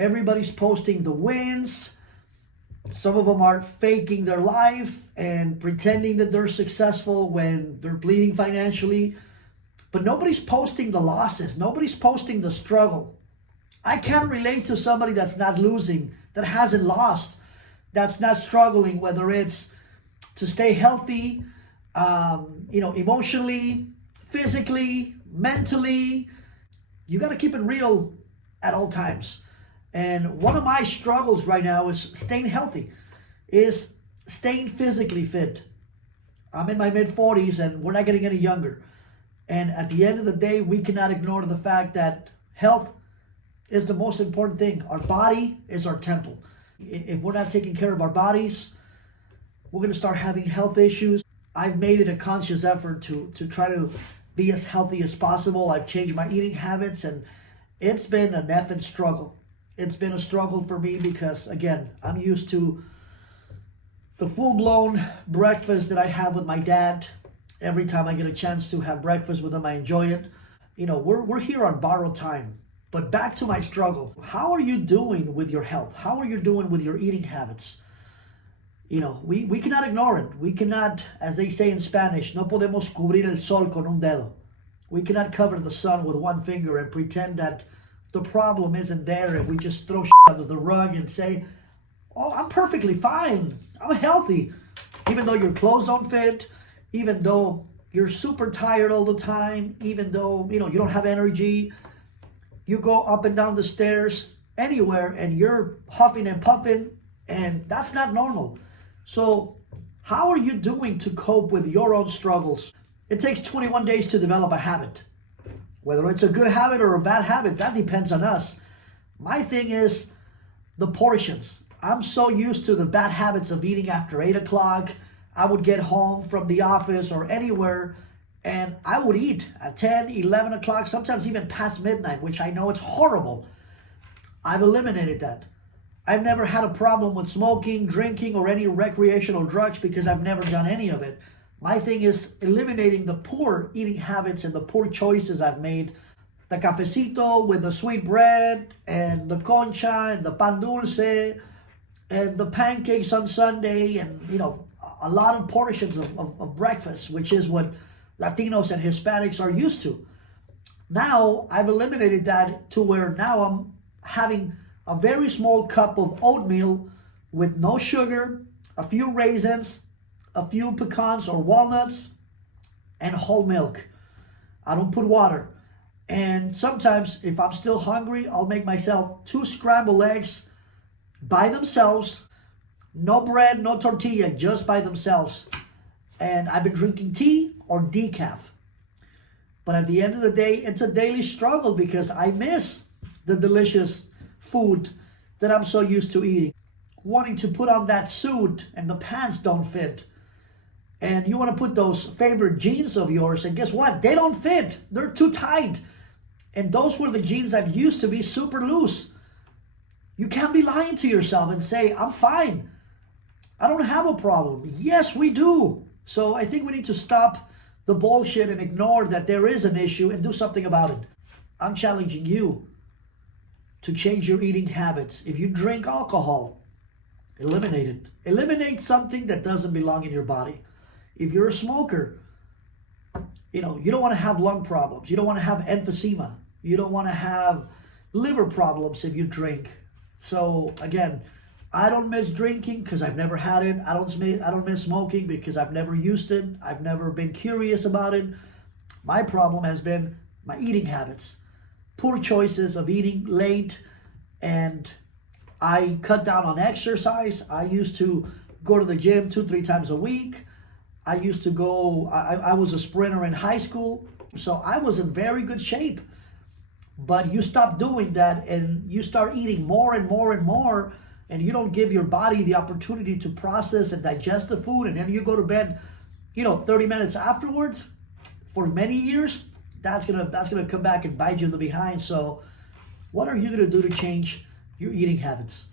Everybody's posting the wins. Some of them are faking their life and pretending that they're successful when they're bleeding financially. But nobody's posting the losses. Nobody's posting the struggle. I can't relate to somebody that's not losing, that hasn't lost, that's not struggling, whether it's to stay healthy, emotionally, physically, mentally. You got to keep it real at all times. And one of my struggles right now is staying healthy, is staying physically fit. I'm in my mid-40s and we're not getting any younger. And at the end of the day, we cannot ignore the fact that health is the most important thing. Our body is our temple. If we're not taking care of our bodies, we're going to start having health issues. I've made it a conscious effort to try to be as healthy as possible. I've changed my eating habits, and it's been an effing struggle. It's been a struggle for me because, again, I'm used to the full-blown breakfast that I have with my dad. Every time I get a chance to have breakfast with him, I enjoy it. We're here on borrowed time. But back to my struggle. How are you doing with your health? How are you doing with your eating habits? We cannot ignore it. We cannot, as they say in Spanish, no podemos cubrir el sol con un dedo. We cannot cover the sun with one finger and pretend that the problem isn't there, and we just throw shit under the rug and say, oh, I'm perfectly fine. I'm healthy. Even though your clothes don't fit, even though you're super tired all the time, even though, you don't have energy. You go up and down the stairs anywhere and you're huffing and puffing, and that's not normal. So how are you doing to cope with your own struggles? It takes 21 days to develop a habit. Whether it's a good habit or a bad habit, that depends on us. My thing is the portions. I'm so used to the bad habits of eating after 8 o'clock. I would get home from the office or anywhere, and I would eat at 10, 11 o'clock, sometimes even past midnight, which I know it's horrible. I've eliminated that. I've never had a problem with smoking, drinking, or any recreational drugs because I've never done any of it. My thing is eliminating the poor eating habits and the poor choices I've made. The cafecito with the sweet bread and the concha and the pan dulce and the pancakes on Sunday and, a lot of portions of breakfast, which is what Latinos and Hispanics are used to. Now I've eliminated that to where now I'm having a very small cup of oatmeal with no sugar, a few raisins, a few pecans or walnuts, and whole milk. I don't put water. And sometimes if I'm still hungry, I'll make myself 2 scrambled eggs by themselves. No bread, no tortilla, just by themselves. And I've been drinking tea or decaf. But at the end of the day, it's a daily struggle because I miss the delicious food that I'm so used to eating. Wanting to put on that suit and the pants don't fit. And you want to put those favorite jeans of yours, and guess what? They don't fit. They're too tight. And those were the jeans that used to be super loose. You can't be lying to yourself and say, I'm fine. I don't have a problem. Yes, we do. So I think we need to stop the bullshit and ignore that there is an issue and do something about it. I'm challenging you to change your eating habits. If you drink alcohol, eliminate it. Eliminate something that doesn't belong in your body. If you're a smoker, you don't want to have lung problems. You don't want to have emphysema. You don't want to have liver problems if you drink. So again, I don't miss drinking because I've never had it. I don't miss smoking because I've never used it. I've never been curious about it. My problem has been my eating habits. Poor choices of eating late, and I cut down on exercise. I used to go to the gym 2-3 times a week. I used to go, I was a sprinter in high school, so I was in very good shape. But you stop doing that and you start eating more and more and more, and you don't give your body the opportunity to process and digest the food, and then you go to bed, 30 minutes afterwards for many years, that's gonna come back and bite you in the behind. So what are you gonna do to change your eating habits?